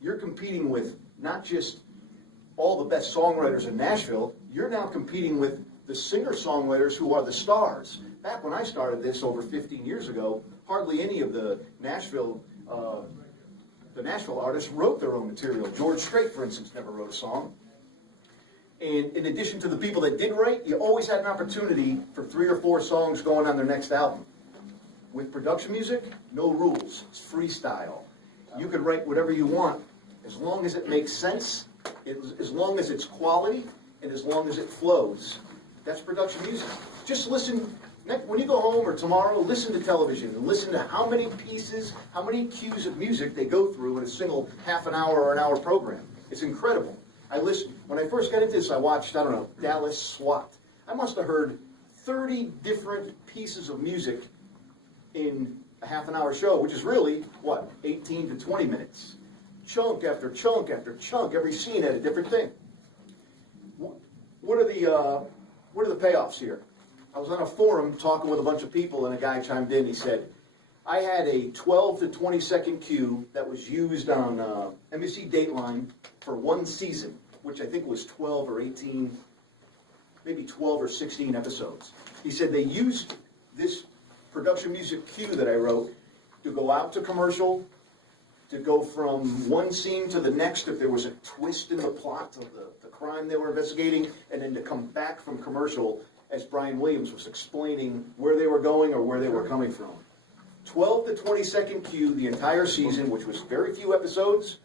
you're competing with not just all the best songwriters in Nashville, you're now competing with the singer-songwriters who are the stars. Back when I started this over 15 years ago, hardly any of the Nashville artists wrote their own material. George Strait, for instance, never wrote a song. And in addition to the people that did write, you always had an opportunity for 3 or 4 songs going on their next album. With production music, no rules. It's freestyle. You can write whatever you want as long as it makes sense, as long as it's quality, and as long as it flows. That's production music. Just listen, when you go home or tomorrow, listen to television and listen to how many pieces, how many cues of music they go through in a single half an hour or an hour program. It's incredible. When I first got into this, I watched, I don't know, Dallas SWAT. I must have heard 30 different pieces of music in a half an hour show, which is really, what, 18 to 20 minutes. Chunk after chunk after chunk, every scene had a different thing. What are the payoffs here? I was on a forum talking with a bunch of people, and a guy chimed in. He said, I had a 12 to 20 second cue that was used on NBC Dateline for 1 season, which I think was 12 or 18, maybe 12 or 16 episodes. He said they used this production music cue that I wrote to go out to commercial, to go from one scene to the next if there was a twist in the plot of the crime they were investigating, and then to come back from commercial as Brian Williams was explaining where they were going or where they were coming from. 12 to 20 second cue the entire season, which was very few episodes.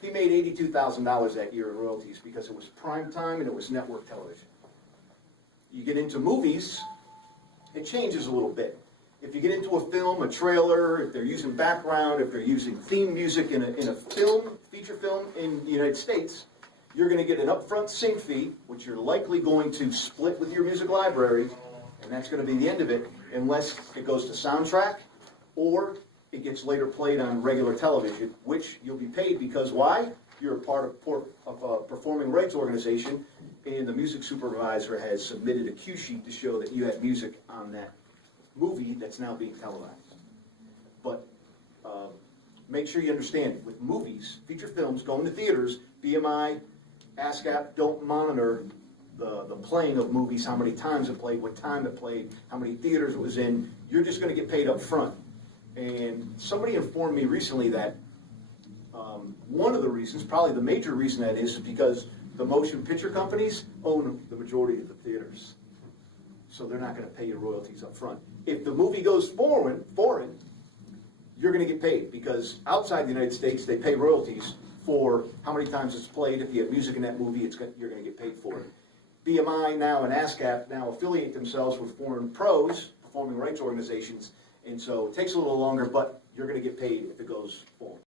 He made $82,000 that year in royalties because it was prime time and it was network television. You get into movies, it changes a little bit. If you get into a film, a trailer, if they're using background, if they're using theme music in a film, feature film in the United States, you're going to get an upfront sync fee, which you're likely going to split with your music library, and that's going to be the end of it, unless it goes to soundtrack or it gets later played on regular television, which you'll be paid because why? You're a part of a performing rights organization, and the music supervisor has submitted a cue sheet to show that you had music on that movie that's now being televised. But make sure you understand, with movies, feature films, going to theaters, BMI, ASCAP don't monitor the playing of movies, how many times it played, what time it played, how many theaters it was in. You're just going to get paid up front. And somebody informed me recently that one of the reasons, probably the major reason that is because the motion picture companies own the majority of the theaters. So they're not going to pay you royalties up front. If the movie goes foreign, you're going to get paid because outside the United States, they pay royalties for how many times it's played. If you have music in that movie, you're going to get paid for it. BMI now and ASCAP now affiliate themselves with foreign pros, performing rights organizations, and so it takes a little longer, but you're going to get paid if it goes foreign.